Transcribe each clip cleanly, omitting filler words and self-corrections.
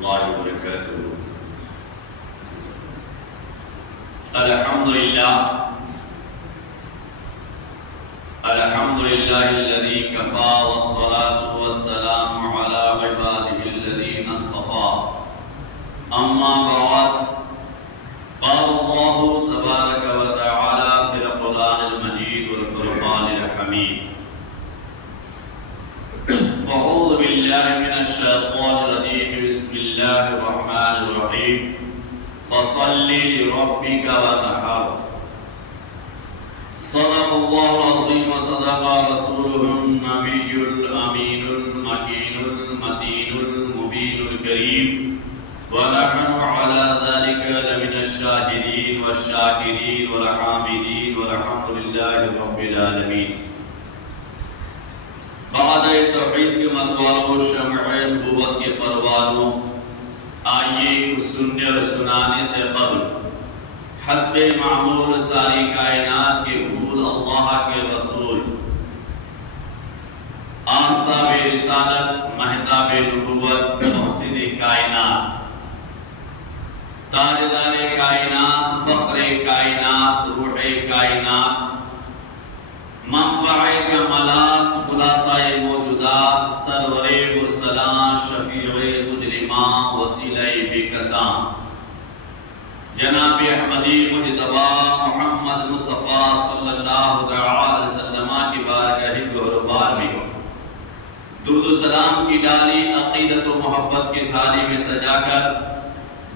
الله وبركاته. الحمد لله الذي كفى والصلاة والسلام على عباده الذين اصطفى. أما بعد، قال الله تبارك وتعالى في القرآن المجيد والفرقان الحميد: فأعوذ بالله من الشيطان الرجيم. بسم الله الرحمن الرحيم. فصل لربك وانحر. صدق الله العظيم وصدق رسوله النبي الأمين المكين المتين المبين الكريم، ونحن على ذلك لمن الشاهدين والشاكرين والحامدين والحمد لله رب العالمين. بعد توحید کے متوالوں شمع نبوت کے پروانوں، آئیے کچھ سننے اور سنانے سے قبل حسب معمول ساری کائنات کے حضور اللہ کے رسول، آفتاب رسالت، مہتاب نبوت، محسن کائنات، تاجدار کائنات، فخر کائنات، روح کائنات، منبع کمالات، خلاصہ موجودات، سرور مرسلان، شفیع مجرمان، وسیلہ بے کساں، جناب احمدی مجتبی محمد مصطفیٰ صلی اللہ علیہ وسلم کی بارگاہ گہربار میں ہو، درود و سلام کی ڈالی عقیدت و محبت کی تھالی میں سجا کر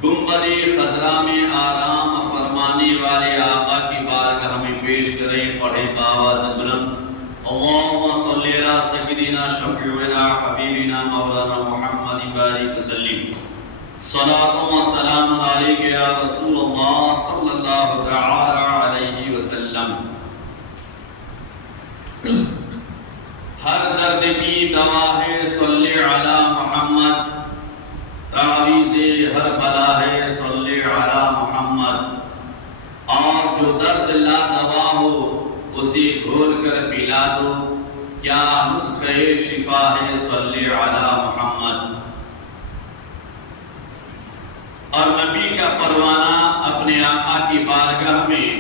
گنبد خضرا میں آرام فرمانے والے آقا کی بارگاہ میں پیش کریں، پڑھیں بآواز بلند: اللہم صلی علی سیدنا شفیعنا حبیبنا مولانا محمد بارک وسلم. صلاۃ و سلام علیک یا رسول اللہ صلی اللہ علیہ وسلم. ہر درد کی دوا ہے صلی علی محمد، تعویذ ہر بلا ہے صلی علی محمد، اور جو درد لا دوا ہو اسے گھول کر پلا دو، کیا نسخہ شفا ہے صلی علی محمد. اور نبی کا پروانہ اپنے آقا کی بارگاہ میں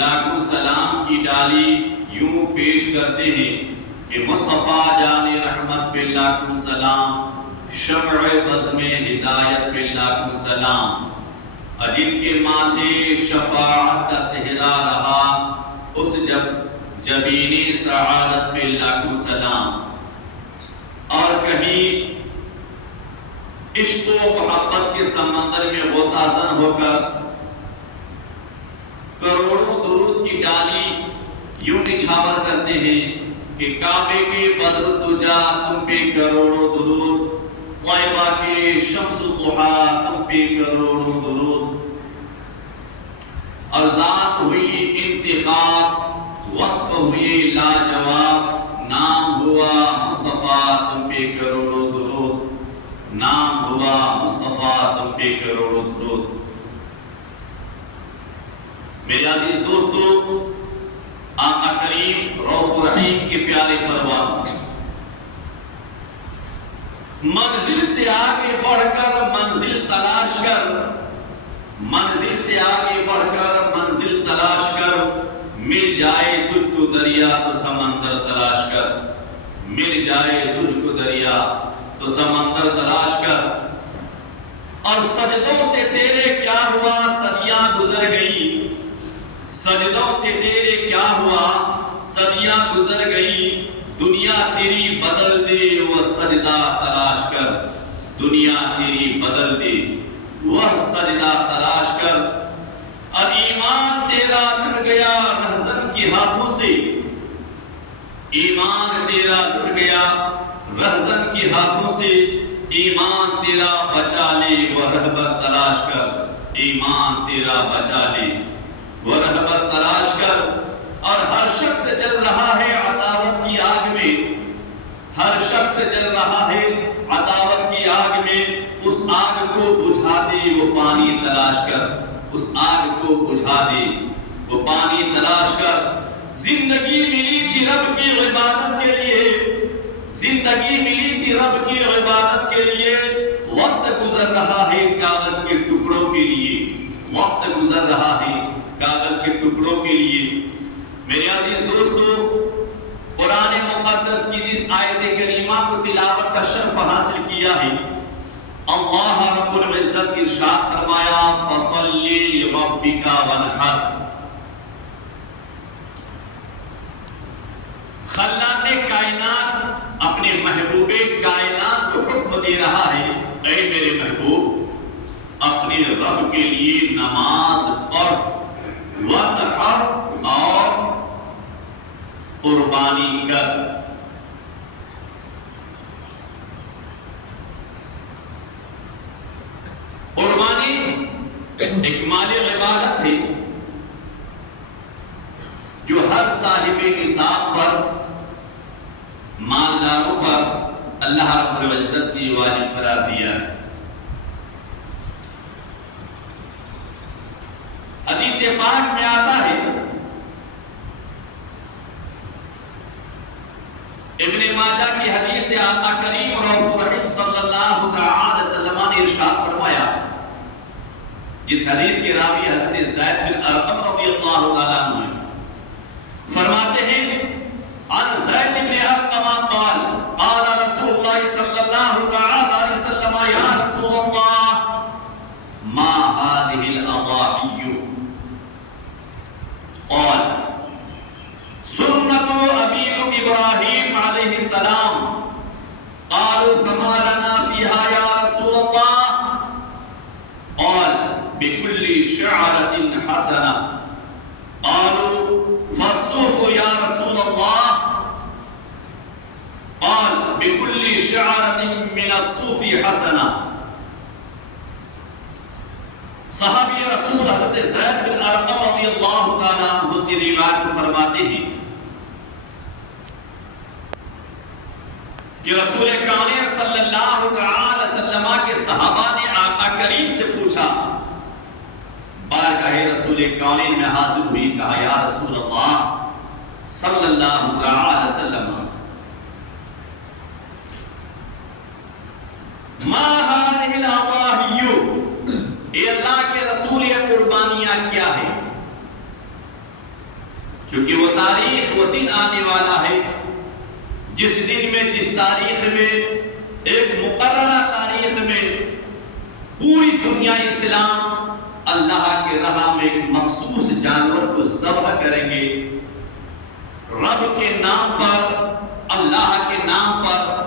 لاکھوں سلام کی ڈالی یوں پیش کرتے ہیں کہ مصطفیٰ جان رحمت پہ لاکھوں سلام، شمع بزم ہدایت پہ لاکھوں سلام، جن کے ماتھے شفاعت کا صحرا رہا اس جبین سعادت پہ لاکھوں سلام. اور کہیں عشق و محبت کے سمندر میں غوطہ زن ہو کر کروڑوں درود کی ڈالی یوں نچھاور کرتے ہیں کہ کعبے کے بدر الدجا تم پہ کروڑوں درود، طیبہ کے شمس الضحا تم پہ کروڑوں درود، اور ذات ہوئی انتخاب، وصف ہوئی لاجواب، نام ہوا مصطفیٰ تم پہ کروڑوں درود، نام ہوا مصطفیٰ تم پہ کروڑوں درود. میرے عزیز دوستو، آقا کریم رؤوف رحیم کے پیارے پروان، منزل سے آگے بڑھ کر منزل تلاش کر، منزل سے آگے بڑھ کر منزل تلاش کر، مل جائے تجھ کو دریا تو سمندر تلاش کر، مل جائے تجھ کو دریا تو سمندر تلاش کر. اور سجدوں سے تیرے کیا ہوا صدیاں گزر گئی، سجدوں سے تیرے کیا ہوا صدیاں گزر گئی، دنیا تیری بدل دے وہ سجدہ تلاش کر، دنیا تیری بدل دے وہ سجدہ تلاش کر. اور ایمان تیرا لٹ گیا رہزن کے ہاتھوں سے، ایمان تیرا لٹ گیا رہزن کے ہاتھوں سے، ایمان تیرا بچا لے وہ رہبر تلاش کر، ایمان تیرا بچا لے وہ رہبر تلاش کر. اور ہر شخص جل رہا ہے عداوت کی آگ میں، ہر شخص جل رہا ہے عداوت کی آگ میں، اس آگ کو بجھا دے وہ پانی تلاش کر، اس آگ کو بجھا دے وہ پانی تلاش کر. زندگی ملی تھی رب کی عبادت کے لیے، زندگی ملی تھی رب کی عبادت کے لیے، گزر رہا ہے کاغذ کے ٹکڑوں کے لیے، وقت گزر رہا ہے کاغذ کے ٹکڑوں کے لیے۔ میرے عزیز دوستو، قرآن مقدس کی اس آیت کریمہ کو تلاوت کا شرف حاصل کیا ہے۔ اللہ رب العزت ارشاد فرمایا فَصَلِّ لِرَبِّكَ وَانْحَرْ۔ خلاق کائنات اپنے محبوب کائنات کو حکم دے رہا ہے، اے میرے محبوب اپنے رب کے لیے نماز پڑھ، وانحر اور قربانی کر۔ قربانی ایک مالی عبادت ہے جو ہر صاحب نصاب پر، مالداروں پر اللہ رب العزت نے واجب قرار دیا ہے۔ حدیث پاک میں آتا ہے، ابن ماجہ کی حدیث سے آقا کریم رؤوف رحیم صلی اللہ علیہ وسلم نے ارشاد فرمایا، جس حدیث کے راوی حضرت زید بن ارقم رضی اللہ تعالیٰ عنہ ہیں، فرماتے ہیں عن زید بن ارقم قال قال رسول اللہ صلی اللہ علیہ وسلم یا رسول اللہ ما هذه الاضاحی قال سنة ابیکم ابراہیم علیہ السلام قالوا فما لنا فيها يا رسول الله قال بكل شعرة حسنة قالوا فالصوف يا رسول الله قال بكل شعرة من الصوف حسنة۔ صحابی رسول حضرت زید بن ارقم رضی اللہ تعالیٰ عنہ سے روایت فرماتے ہیں کہ رسول کائنات صلی اللہ علیہ وسلم کے صحابہ نے آقا کریم سے پوچھا، بارگاہ رسول کائنات میں حاضر ہوئی، کہا یا رسول اللہ صلی اللہ علیہ وسلم ما هذه الاضاحی، اے اللہ کے رسول یہ قربانیاں کیا ہے؟ چونکہ وہ تاریخ، وہ دن آنے والا ہے جس دن میں، جس تاریخ میں، ایک مقررہ تاریخ میں پوری دنیا اسلام اللہ کے راہ میں ایک مخصوص جانور کو ذبح کریں گے، رب کے نام پر، اللہ کے نام پر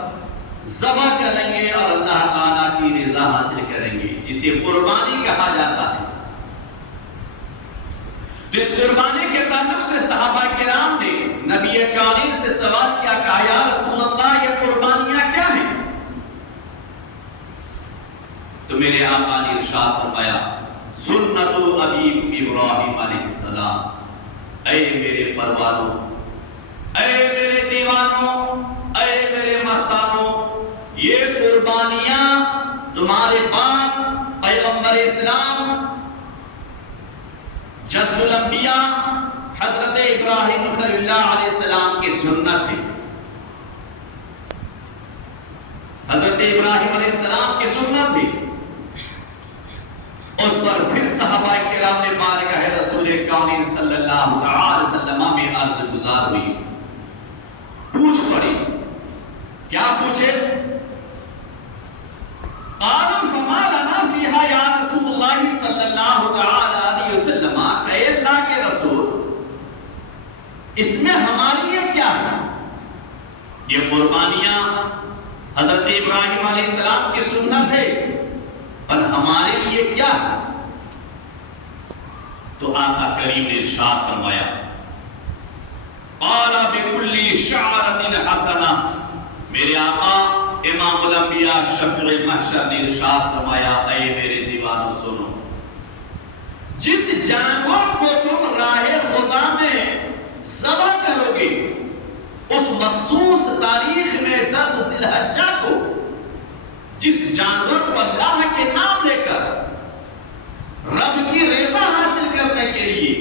ذبح کریں گے اور اللہ تعالیٰ کی رضا حاصل کریں گے، جسے قربانی کہا جاتا ہے۔ اس قربانی کے تعلق سے صحابہ کرام نے نبی کائنات سے سوال کیا، کہا یا رسول اللہ یہ قربانیاں کیا ہیں؟ تو میرے آقا نے ارشاد فرمایا سنت ابیکم ابراہیم علیہ السلام، اے میرے پروانوں، اے میرے دیوانوں، اے میرے مستانوں، یہ قربانیاں تمہارے باپ پیغمبر اسلام جد الانبیاء حضرت ابراہیم خلیل اللہ علیہ السلام کی سنت ہے، حضرت ابراہیم علیہ السلام کی سنت ہے۔ اس پر پھر صحابہ کرام نے بارگاہ رسول کائنات صلی اللہ علیہ وسلم میں عرض گزار ہوئی، پوچھ پڑی، کیا پوچھے؟ قالوا فما لنا فيها یا رسول اللہ صلی اللہ علیہ وسلم، کہ اللہ کے رسول اس میں ہمارے لیے کیا ہے؟ یہ قربانیاں حضرت ابراہیم علیہ السلام کی سنت ہے، پر ہمارے لیے کیا ہے؟ تو آقا کریم نے ارشاد فرمایا قال بكل شعرة حسنة، میرے آقا امام الانبیاء شفیع المحشر نے ارشاد فرمایا، اے میرے دیوانوں سنو، جس جانور کو تم راہ خدا میں ذبح کرو گے، اس مخصوص تاریخ میں 10 ذی الحجہ کو، جس جانور کو اللہ کے نام لے کر رب کی رضا حاصل کرنے کے لیے،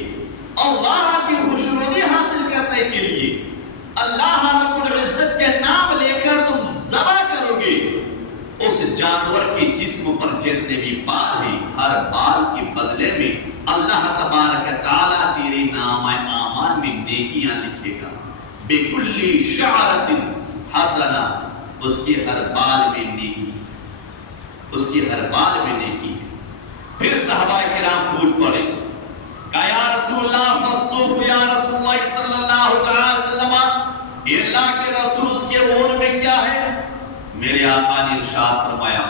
اللہ کی خوشنودی حاصل کرنے کے لیے، اللہ رب العزت کے نام لے کر تم ذبح کرو گے، اس جانور کے جسم پر جتنے بھی بال ہیں ہر بال کے بدلے میں اللہ تبارک تعالیٰ تیرے نام اعمال میں نیکیاں لکھے گا. بِكُلِّ شَعْرَةٍ حَسَنَةٍ اس کے ہر بال میں نیکی، اس کے ہر بال میں نیکی. پھر صحابہ کرام پوچھ پڑے کہ یا رسول اللہ فالصوف یا رسول اللہ صلی اللہ علیہ وسلم، اے اللہ کے رسول اس کے اون میں کیا ہے؟ میرے آقا نے ارشاد فرمایا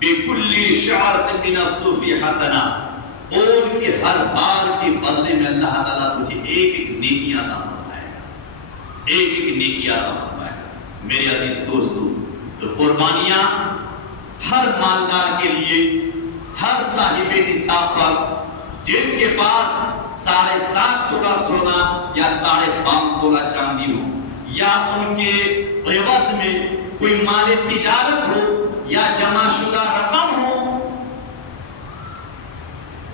بِكُلِّ شَعْرَةٍ مِنَ الصُّوفِ حَسَنَةٍ اون کے ہر بال کے بدلے میں اللہ تعالیٰ تجھے ایک ایک نیکی عطا فرمائے گا، ایک ایک نیکی عطا فرمائے گا. میرے عزیز دوستو، تو قربانیاں ہر مالدار کے لیے، ہر صاحب نصاب پر جن کے پاس 7.5 تولہ سونا یا 5.5 تولہ چاندی ہو، یا ان کے عوض میں کوئی مال تجارت ہو یا جمع شدہ رقم ہو،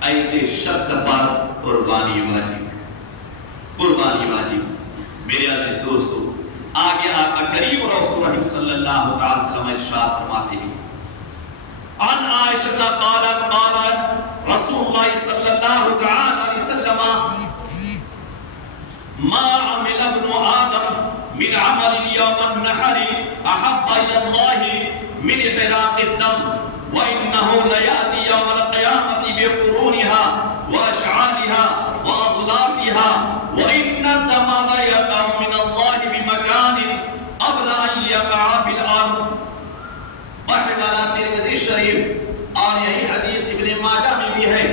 ایسے شخص پر قربانی واجب، قربانی واجب. میرے عزیز دوستو، آگے آقا کریم رسول رحیم صلی اللہ علیہ وسلم ارشاد فرماتے ہیں عن عائشہ قالت قال رسول اللہ صلی اللہ علیہ وسلم ما عمل ابن آدم من عمل يوم النحر احب الى الله من احراق الدم وانه لياتي يوم القيامه بقرونها واشعارها واظلافها وان الدم لا يقع من الله بمكان قبل ان يقع بالارض. والا ترمذی شریف اور یہی حدیث ابن ماجہ میں بھی ہے.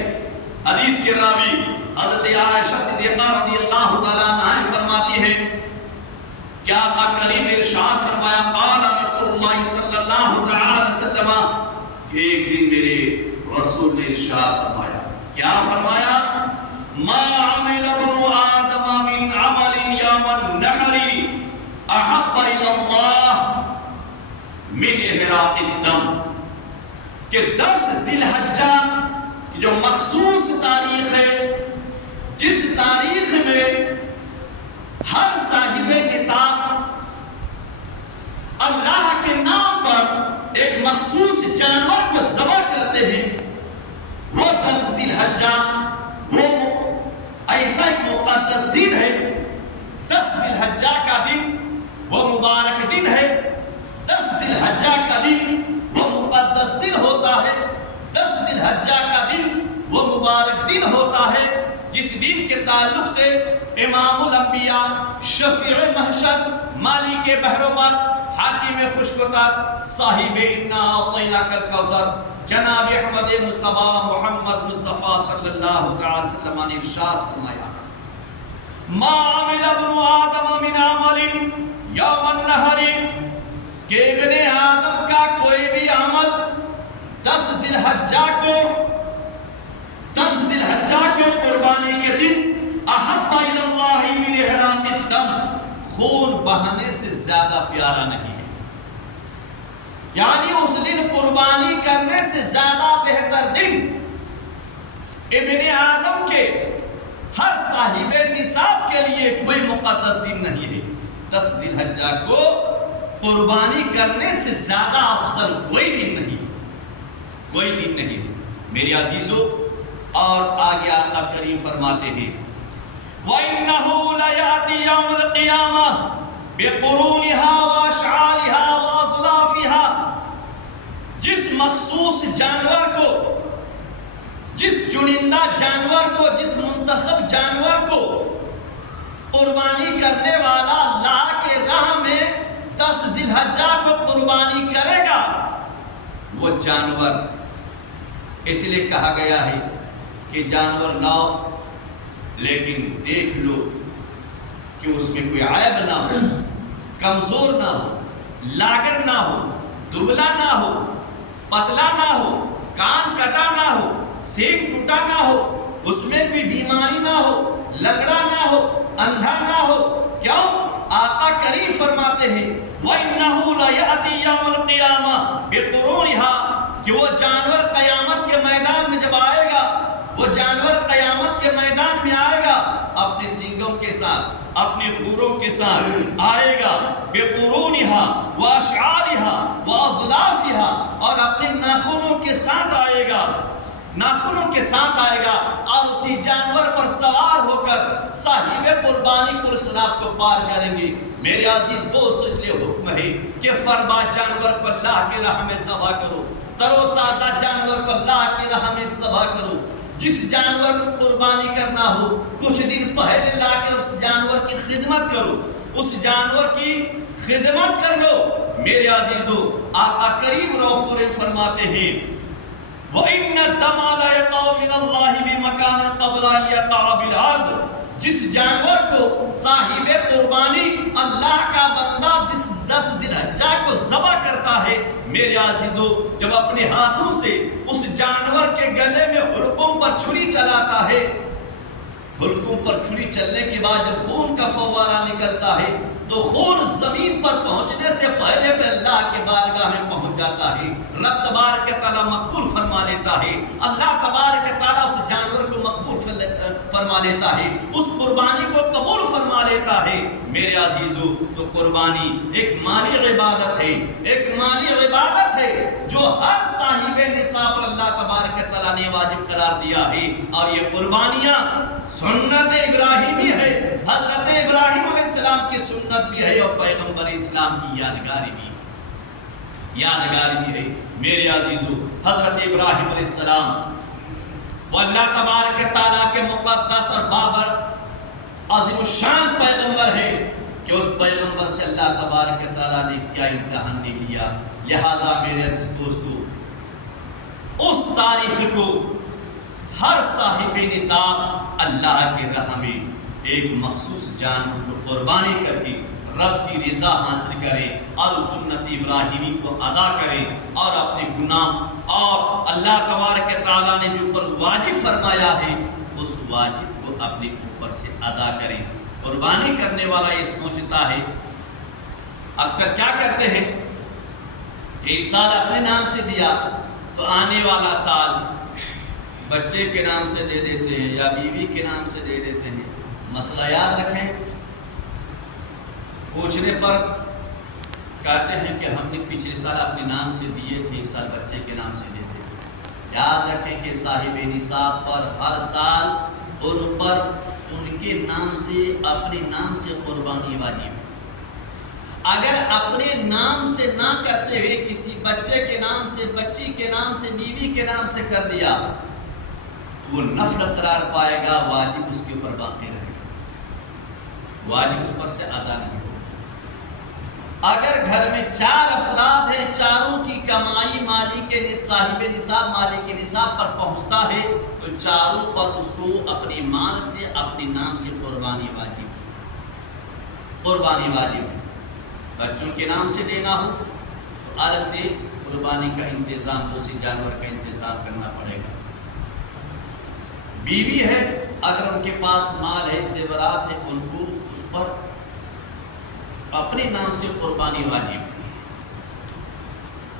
حدیث کے راوی حضرت عائشہ صدیقہ رضی اللہ تعالیٰ عنہا فرماتی ہیں کہ آقا کریم نے ارشاد فرمایا قال رسول اللہ صلی اللہ علیہ وسلم، ایک دن میرے رسول نے ارشاد فرمایا، کیا فرمایا؟ ما عمل ابن آدم من عمل یوم النحر احب الى اللہ من احراق الدم، کہ 10 ذی الحجہ کی جو مخصوص تاریخ ہے، جس تاریخ میں ہر صاحب نصاب اللہ کے نام پر ایک مخصوص جانور کو ذبح کرتے ہیں، وہ 10 ذی الحجہ وہ ایسا ایک مقدس دن ہے. 10 ذی الحجہ کا دن وہ مبارک دن ہے. 10 ذی الحجہ کا دن وہ مقدس دن ہوتا ہے. 10 ذی الحجہ کا دن وہ مبارک دن ہوتا ہے جس دن کے تعلق سے امام الانبیاء، شفیع محشر، مالک بحر حاکم خشکتر، صاحب انا اعطیناک الکوثر، جناب احمد مصطفیٰ محمد مصطفیٰ صلی اللہ علیہ وسلم نے ارشاد فرمایا ما عمل ابن آدم من عمل یوم النحر، کہ ابن آدم کا کوئی بھی عمل 10 ذی الحجہ کو قربانی کے دن احب الی اللہ من احراق الدم، خون بہانے سے زیادہ پیارا نہیں ہے. یعنی اس دن قربانی کرنے سے زیادہ بہتر دن ابن آدم کے ہر صاحب نصاب کے لیے کوئی مقدس دن نہیں ہے. 10 ذی الحجہ کو قربانی کرنے سے زیادہ افضل کوئی دن نہیں، کوئی دن نہیں. میری عزیزو، اور آگے آقا کریم فرماتے ہیں وَإِنَّهُ لَيَأْتِي يَوْمَ الْقِيَامَةِ بِقُرُونِهَا وَأَشْعَارِهَا وَأَظْلَافِهَا، جس مخصوص جانور کو، جس چنندہ جانور کو، جس منتخب جانور کو قربانی کرنے والا اللہ کے راہ میں 10 ذی الحجہ کو قربانی کرے گا، وہ جانور اس لیے کہا گیا ہے کہ جانور لاؤ لیکن دیکھ لو کہ اس میں کوئی عیب نہ ہو، کمزور نہ ہو، لاگر نہ ہو، دبلا نہ ہو، پتلا نہ ہو، کان کٹا نہ ہو، سینگ ٹوٹا نہ ہو، اس میں کوئی بیماری نہ ہو، لنگڑا نہ ہو، اندھا نہ ہو. کیوں؟ آقا کریم فرماتے ہیں وَإِنَّهُ لَيَأْتِي يَوْمَ الْقِيَامَةِ بِقُرُونِهَا، کہ وہ جانور قیامت کے میدان میں جب آئے گا وہ جانور قیامت کے میدان میں آئے گا اپنے سینگوں کے ساتھ، اپنے خوروں کے ساتھ آئے گا، بقرونہا واشعارہا واظلافہا، اور اپنے ناخنوں کے ساتھ آئے گا، ناخنوں کے ساتھ آئے گا، اور اسی جانور پر سوار ہو کر صاحب قربانی پرصراط کو پار کریں گے۔ میرے عزیز دوستو، اس لیے حکم ہے کہ فرما جانور کو اللہ کی راہ میں ذبح کرو، تر و تازہ جانور کو اللہ کی راہ میں ذبح کرو۔ جس جانور کو قربانی کرنا ہو کچھ دن پہلے لا کر اس جانور کی خدمت کرو، اس جانور کی خدمت کر لو۔ میرے عزیزو، آقا کریم رؤوف الرحیم فرماتے ہیں وَإِنَّ الدَّمَ لَا يَقَعُ مِنَ اللَّهِ بِمَكَانٍ قَبْلَ أَن يَقَعَ بِالْأَرْضِ۔ جس جانور کو صاحب قربانی اللہ کا بندہ 10 ذی الحجہ کو ذبح کرتا ہے، میرے عزیزو، جب اپنے ہاتھوں سے اس جانور کے گلے میں حلقوں پر چھری چلاتا ہے، حلقوں پر چھری چلنے کے بعد جب خون کا فوارہ نکلتا ہے تو خون زمین پر پہنچنے سے پہلے پہ اللہ کے بارگاہ میں پہنچ جاتا ہے، رب تبارک تعالیٰ مقبول فرما لیتا ہے، اللہ تبارک تعالیٰ اس جانور کو مقبول فرما لیتا ہے، اس قربانی کو قبول فرما لیتا ہے۔ میرے عزیزو، تو قربانی ایک مالی عبادت ہے، ایک مالی عبادت ہے جو ہر صاحب نصاب پر اللہ تبارک تعالیٰ نے واجب قرار دیا ہے، اور یہ قربانیاں سنت ابراہیمی ہے، حضرت ابراہیم علیہ السلام کی سنت بھی ہے، اور پیغمبر اسلام کی یادگاری بھی ہے۔ میرے عزیزو، حضرت ابراہیم علیہ السلام وہ اللہ تبارک تعالیٰ کے مقدس اور بابر عظیم الشان پیغمبر ہے کہ اس پیغمبر سے اللہ تبارک تعالیٰ نے کیا امتحان نہیں لیا۔ لہٰذا میرے عزیز دوستو، اس تاریخ کو ہر صاحب نصاب اللہ کی راہ میں ایک مخصوص جانور کو قربانی کر کے رب کی رضا حاصل کرے اور سنت ابراہیمی کو ادا کرے، اور اپنے گناہ اور اللہ تبارک تعالیٰ نے جو پر واجب فرمایا ہے اس واجب کو اپنے اوپر سے ادا کرے۔ قربانی کرنے والا یہ سوچتا ہے، اکثر کیا کرتے ہیں کہ اس سال اپنے نام سے دیا تو آنے والا سال بچے کے نام سے دے دیتے ہیں یا بیوی کے نام سے دے دیتے ہیں۔ مسئلہ یاد رکھیں، پوچھنے پر کہتے ہیں کہ ہم نے پچھلے سال اپنے نام سے دیے تھے، اس سال بچے کے نام سے دیتے ہیں۔ یاد رکھیں کہ صاحب نصاب پر ہر سال ان پر ان کے نام سے، اپنے نام سے قربانی واجب ہے۔ اگر اپنے نام سے نہ کرتے ہوئے کسی بچے کے نام سے، بچی کے نام سے، بیوی کے نام سے کر دیا، وہ نفل قرار پائے گا، واجب اس کے اوپر باقی رہے گا، واجب اس پر سے ادا نہیں ہوگا۔ اگر گھر میں 4 افراد ہیں، چاروں کی کمائی مالک صاحب نصاب مالک نصاب پر پہنچتا ہے تو چاروں پر اس کو اپنے مال سے، اپنے نام سے قربانی واجب ہے۔ بچوں کے نام سے دینا ہو تو الگ سے قربانی کا انتظام، دوسری جانور کا انتظام کرنا پڑے گا۔ بیوی ہے، اگر ان کے پاس مال ہے، زیورات ہے، ان کو اس پر اپنے نام سے قربانی واجب ہے،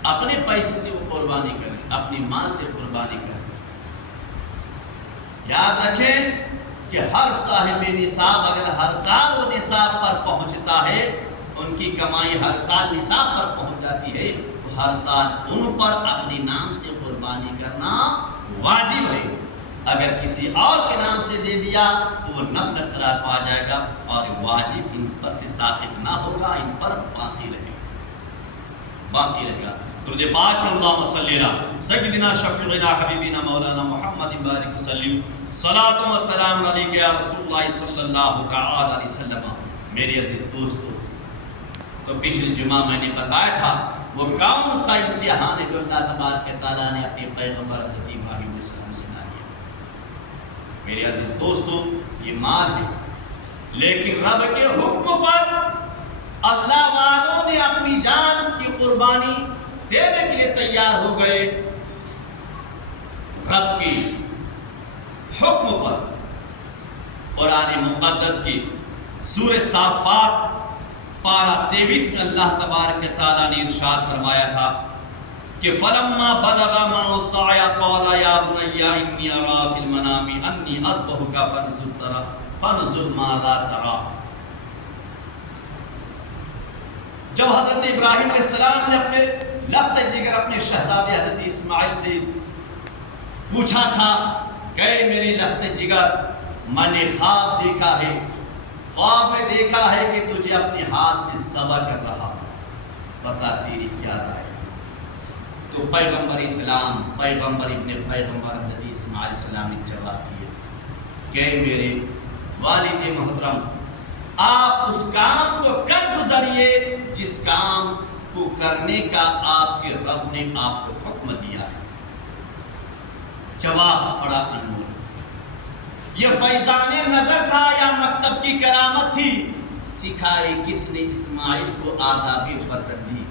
اپنے پیسے سے وہ قربانی کریں، اپنے مال سے قربانی کریں۔ یاد رکھیں کہ ہر صاحب نصاب اگر ہر سال وہ نصاب پر پہنچتا ہے، ان کی کمائی ہر سال نصاب پر پہنچ جاتی ہے، تو ہر سال ان پر اپنے نام سے قربانی کرنا واجب ہے۔ اگر کسی اور کے نام سے دے دیا تو وہ نفل قرار پا جائے گا، اور واجب ان پر سے ساقط نہ ہوگا، ان پر باقی رہے گا۔ درود پاک پر اللہم صلی علی سیدنا شفیعنا حبیبنا مولانا محمد بارک وسلم، صلاۃ و سلام علیک یا رسول اللہ صلی اللہ تعالی علیہ وسلم۔ میرے عزیز دوستو، تو پچھلے جمعہ میں نے بتایا تھا وہ کون سا امتحان ہے جو اللہ تبارک تعالیٰ نے اپنے پیغمبر حضرت ابراہیم علیہ السلام سے نہ لیا۔ میرے عزیز دوستو، یہ مال ہے، لیکن رب کے حکم پر اللہ والوں نے اپنی جان کی قربانی دینے کے لیے تیار ہو گئے۔ رب کی حکم پر قرآن مقدس کی سورہ صافات پارہ 23 میں اللہ تبارک تعالیٰ نے ارشاد فرمایا تھا کہ فلما بلغ معه السعي قال يا بني اني ارى في المنام اني اذبحك فانظر ماذا ترى. جب حضرت ابراہیم علیہ السلام نے اپنے لخت جگر اپنے شہزادے حضرت اسماعیل سے پوچھا تھا کہ میری لخت جگر میں نے خواب دیکھا ہے، خواب میں دیکھا ہے کہ تجھے اپنے ہاتھ سے ذبح کر رہا، بتا تیری کیا رائے. تو پیغمبر اسلام، پیغمبر ابن پیغمبر حضرت اسماعیل علیہ السلام نے جواب دیا کہ میرے والد محترم آپ اس کام کو کر گزریے جس کام کو کرنے کا آپ کے رب نے آپ کو حکم دیا ہے. جواب بڑا انمول. یہ فیضان نظر تھا یا مکتب کی کرامت تھی؟ سکھائے کس نے اسماعیل کو آداب فرزندی؟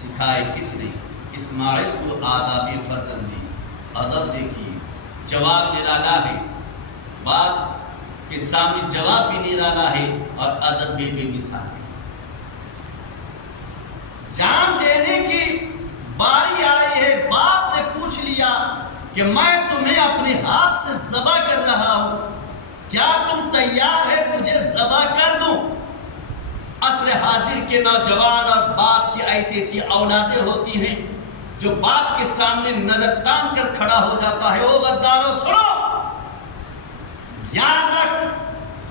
سکھائے کس نے اسماعیل کو آداب فرزندی؟ ادب دیکھیے، جواب نرالا ہے، بات کے سامنے جواب بھی نرالا ہے اور ادب بھی بے مثال ہے. جان دینے کی باری آئی ہے، باپ نے پوچھ لیا کہ میں تمہیں اپنے ہاتھ سے ذبح کر رہا ہوں، کیا تم تیار ہے تجھے ذبح کر دوں؟ عصر حاضر کے نوجوان اور باپ کی ایسی ایسی اولادیں ہوتی ہیں جو باپ کے سامنے نظر تان کر کھڑا ہو جاتا ہے. او غدارو سنو، یاد رکھ،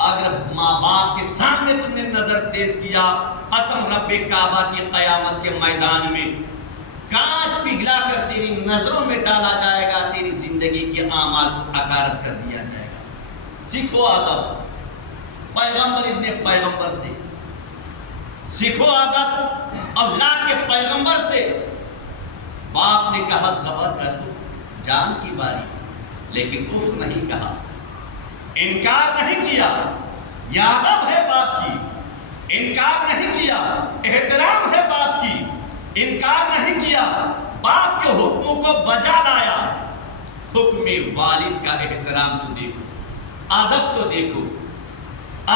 اگر ماں باپ کے سامنے تم نے نظر تیز کیا، قسم رب کعبہ کی قیامت کے میدان میں کانچ پگھلا کر تیری نظروں میں ڈالا جائے گا، تیری زندگی کے اعمال کو حقارت کر دیا جائے گا. سیکھو ادب پیغمبر ابن پیغمبر سے، سیکھو ادب اللہ کے پیغمبر سے. باپ نے کہا ذبح کر دو، جان کی باری، لیکن اف نہیں کہا، انکار نہیں کیا. یہ ادب ہے باپ کی، انکار نہیں کیا. احترام ہے باپ کی، انکار نہیں کیا. باپ کے حکموں کو بجا لایا. حکم والد کا احترام تو دیکھو، ادب تو دیکھو،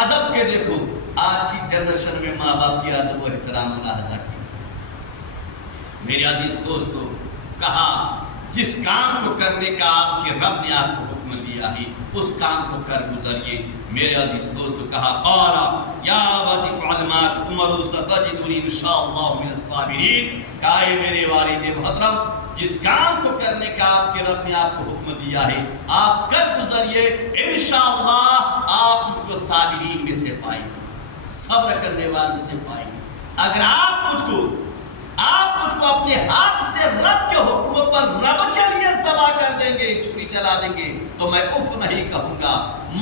ادب کے دیکھو. آج کی جنریشن میں ماں باپ کی ادب و احترام ملاحظہ کی. میرے عزیز دوستو، کہا جس کام کو کرنے کا آپ کے رب نے آپ کو حکم دیا ہے اس کام کو کر گزریے. میرے عزیز دوستو، کہا قال یا ابت افعل ما تؤمر ستجدنی ان شاء اللہ من الصابرین. کہا اے میرے والد محترم، جس کام کو کرنے کا آپ کے رب نے آپ کو حکم دیا ہے آپ کر گزریے، انشاءاللہ آپ مجھ کو صابرین میں سے پائیں گے، صبر کرنے والوں سے پائیں گے. اگر آپ مجھ کو اپنے ہاتھ سے رب کے حکم پر رب کے لیے ذبح کر دیں گے، چھری چلا دیں گے، تو میں اف نہیں کہوں گا،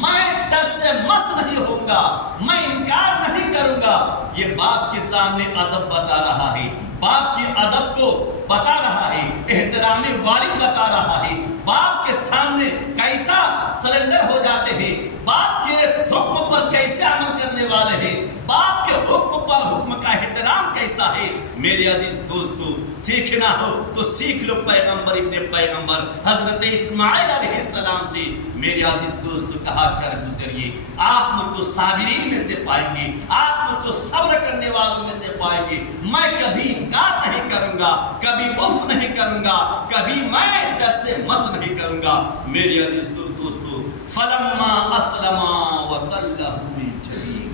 میں ٹس سے مس نہیں ہوں گا، میں انکار نہیں کروں گا. یہ باپ کے سامنے ادب بتا رہا ہے، باپ کی ادب کو بتا رہا ہے، احترام والد بتا رہا ہے. باپ کے سامنے کیسا سرنڈر ہو جاتے ہیں، باپ کے حکم پر کیسے عمل کرنے والے ہیں، باپ کے حکم پر حکم کا احترام کیسا ہے. میرے عزیز دوستو، سیکھنا ہو تو سیکھ لو پیغمبر ابن پیغمبر حضرت اسماعیل علیہ السلام سے. میرے عزیز دوستو، کہا کر گزریے، آپ مجھ کو صابرین میں سے پائیں گے، آپ مجھ کو صبر کرنے والوں میں سے پائیں گے. میں کبھی انکار نہیں کروں گا، کبھی اف نہیں کروں گا، کبھی میں ڈس سے مس نہیں کروں گا. میرے عزیز دوستو، فلما اسلما وتلہ للجبین،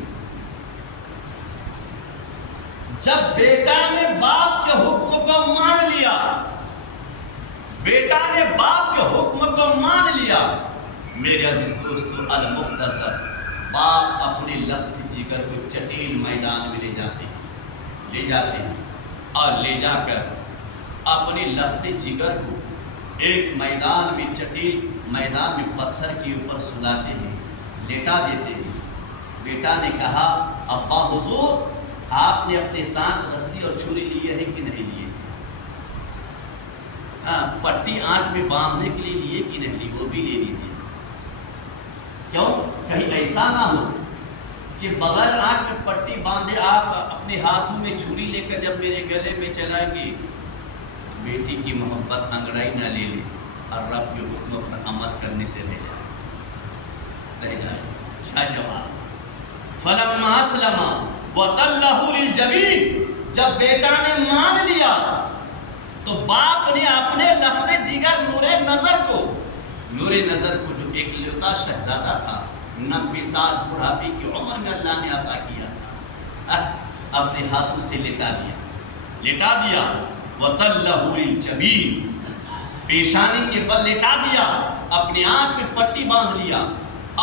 جب بیٹا نے باپ کے حکم کو مان لیا، بیٹا نے باپ کے حکم کو مان لیا. میرے عزیز دوستو، المختصر، باپ اپنے لخت جگر کو چٹیل میدان میں لے جاتے ہیں اور لے جا کر اپنے لخت جگر کو ایک میدان میں، چٹیل میدان میں پتھر کے اوپر سلاتے ہیں، لیٹا دیتے ہیں. بیٹا نے کہا ابا حضور، آپ نے اپنے ساتھ رسی اور چھری لیے ہے کہ نہیں لیے؟ پٹی آنکھ میں باندھنے کے لیے لیے کہ نہیں لی؟ وہ بھی لے لیجیے. کیوں؟ کہیں ایسا نہ ہو کہ بغیر آنکھ میں پٹی باندھے آپ اپنے ہاتھوں میں چھری لے کر جب میرے گلے میں چلائیں گے، بیٹی کی محبت انگڑائی نہ لے لے اور رب کے حکم پر عمل کرنے سے رہ جائے. کیا جواب؟ فلما اسلم وتلہ للجبین، جب بیٹا نے مان لیا تو باپ نے اپنے لفظ جگر نور نظر کو جو ایکلوتا شہزادہ تھا، 90 سال بڑھاپے کی عمر میں اللہ نے عطا کیا تھا، اپنے ہاتھوں سے لٹا دیا وَطَلَّهُ الْجَبِينَ، پیشانی کے بل لٹا دیا، اپنے آنکھ میں پٹی باندھ لیا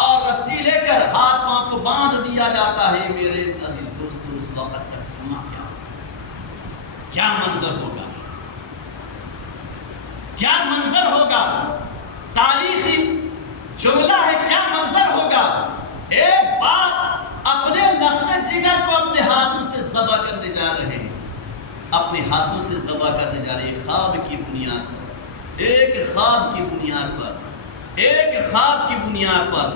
اور رسی لے کر ہاتھ پاؤں کو باندھ دیا جاتا ہے۔ میرے عزیز دوستو، اس وقت کا سما کیا منظر ہوگا، کیا منظر ہوگا، تاریخی جملہ ہے، کیا منظر ہوگا۔ ایک باپ اپنے لفظ جگر کو اپنے ہاتھوں سے ذبح کرنے جا رہے ہیں، اپنے ہاتھوں سے ذبح کرنے جا رہے ہیں، خواب کی بنیاد پر، ایک خواب کی بنیاد پر، ایک خواب کی بنیاد پر۔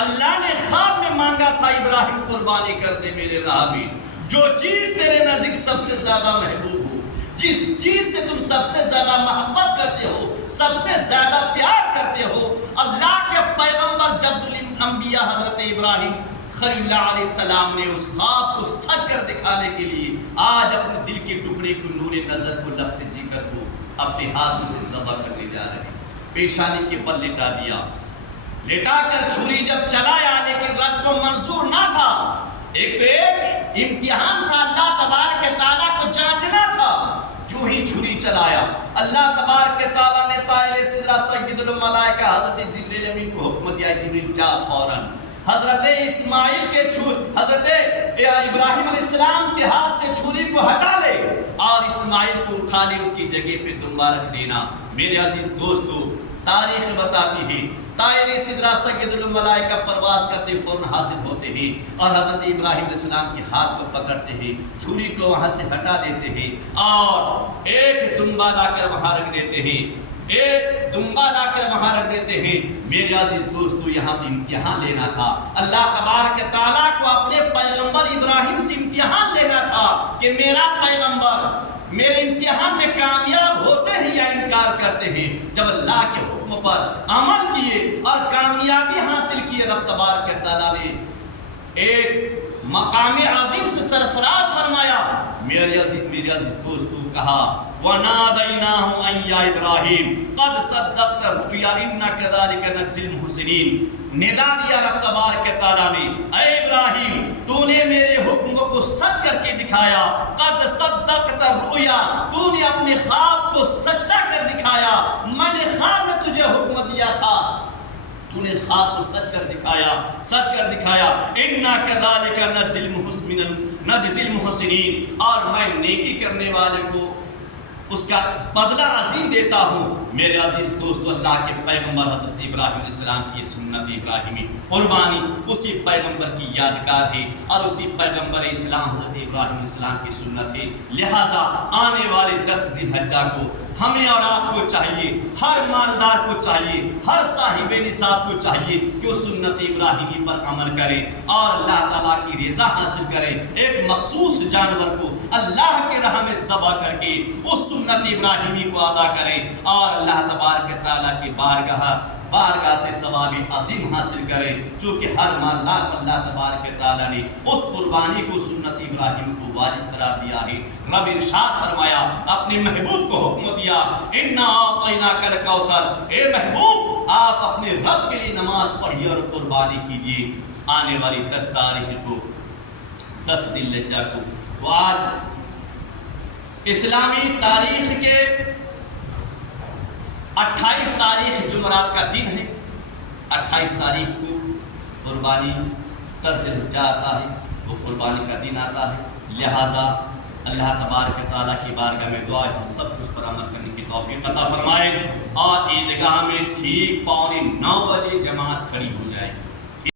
اللہ نے خواب میں مانگا تھا ابراہیم قربانی کر دے میرے رابی، جو چیز تیرے نزدیک سب سے زیادہ محبوب ہو، جس چیز سے تم سب سے زیادہ محبت کرتے ہو، سب سے زیادہ پیار کرتے ہو۔ اللہ کے پیغمبر جد الانبیاء حضرت ابراہیم خلیل اللہ علیہ السلام نے اس خواب کو سچ کر دکھانے کے لیے آج اپنے دل کے ٹکڑے کو، نور نظر کو، لفظ جگر کو اپنے ہاتھوں سے ذبح کرنے جا رہے ہیں۔ پیشانی کے بل لٹا دیا، لٹا کر چھری جب چلایا، لیکن رب کو منظور نہ تھا۔ ایک امتحان تھا، اللہ تبارک تعالیٰ کو جانچنا تھا۔ جو ہی چھری چلایا، اللہ تبارک تعالیٰ نے طائر سدرہ سید الملائکہ حضرت جبریل امین کو حکم دیا، جبریل جا فوراً حضرت اسماعیل کے حضرت ابراہیم علیہ السلام کے ہاتھ سے چھری کو ہٹا لے اور اسماعیل کو اٹھا لے، اس کی جگہ پہ دمبا رکھ دینا۔ میرے عزیز دوستو، تاریخ بتاتی ہے طائر سدرہ سید الملائکہ پرواز کرتے فوراً حاصل ہوتے ہیں اور حضرت ابراہیم علیہ السلام کے ہاتھ کو پکڑتے ہیں، چھری کو وہاں سے ہٹا دیتے ہیں اور ایک دمبا لا کر وہاں رکھ دیتے ہیں، ایک دمبا لا کر وہاں رکھ دیتے ہیں۔ میرے عزیز دوستو، یہاں پہ امتحان لینا تھا، اللہ تبارک تعالیٰ کو اپنے پیغمبر ابراہیم سے امتحان لینا تھا کہ میرا پیغمبر میرے امتحان میں کامیاب ہوتے ہیں یا انکار کرتے ہیں۔ جب اللہ کے حکم پر عمل کیے اور کامیابی حاصل کیے، رب تبارک تعالیٰ نے ایک مقام عظیم سے سرفراز فرمایا۔ میرے عزیز دوستو، کہا وَنَادَيْنَاهُ أَن يَا إِبْرَاهِيمُ قَدْ صَدَّقْتَ الرُّؤْيَا إِنَّا كَذَلِكَ نَجْزِي الْمُحْسِنِينَ۔ ندا دیا رب تبارک تعالیٰ نے، اے ابراہیم، تو نے میرے حکم کو سچ کر کے دکھایا، قد صدقت الرؤیا، تو نے اپنے خواب کو سچا کر دکھایا۔ میں نے خواب میں تجھے حکم دیا تھا، تو نے اس خواب کو سچ کر دکھایا۔ انا کذالک نجزی المحسنین، اور میں نیکی کرنے والے کو اس کا بدلہ عظیم دیتا ہوں۔ میرے عزیز دوستو، اللہ کے پیغمبر حضرت ابراہیم علیہ السلام کی سنت ابراہیمی قربانی اسی پیغمبر کی یادگار ہے اور اسی پیغمبر اسلام حضرت ابراہیم علیہ السلام کی سنت ہے۔ لہٰذا آنے والے 10 ذی الحجہ کو ہمیں اور آپ کو چاہیے، ہر مالدار کو چاہیے، ہر صاحب نصاب کو چاہیے کہ وہ سنت ابراہیمی پر عمل کریں اور اللہ تعالیٰ کی رضا حاصل کریں۔ ایک مخصوص جانور کو اللہ کے راہ میں ذبح کر کے اس سنت ابراہیمی کو ادا کریں اور اللہ تبارک تعالیٰ کی بارگاہ سے ثواب عظیم حاصل کریں، چونکہ ہر مالدار اللہ تبارک تعالیٰ نے اس قربانی کو سنت ابراہیم کو واجب قرار دیا ہے۔ رب ارشاد فرمایا، اپنے محبوب کو حکم دیا، انا اعطیناک الکوثر، اے محبوب آپ اپنے رب کے لیے نماز پڑھیے اور قربانی کیجیے۔ آنے والی 10 تاریخ کو، 10 ذی الحجہ کو، وہ آج اسلامی تاریخ کے 28 تاریخ جمعرات کا دن ہے۔ 28 تاریخ کو قربانی 10 ذی الحجہ آتا ہے، وہ قربانی کا دن آتا ہے۔ لہٰذا اللہ تبارک تعالیٰ کی بارگاہ میں دعا ہے ہم سب کو اس پر عمل کرنے کی توفیق عطا فرمائے اور عیدگاہ میں ٹھیک 8:45 بجے جماعت کھڑی ہو جائے۔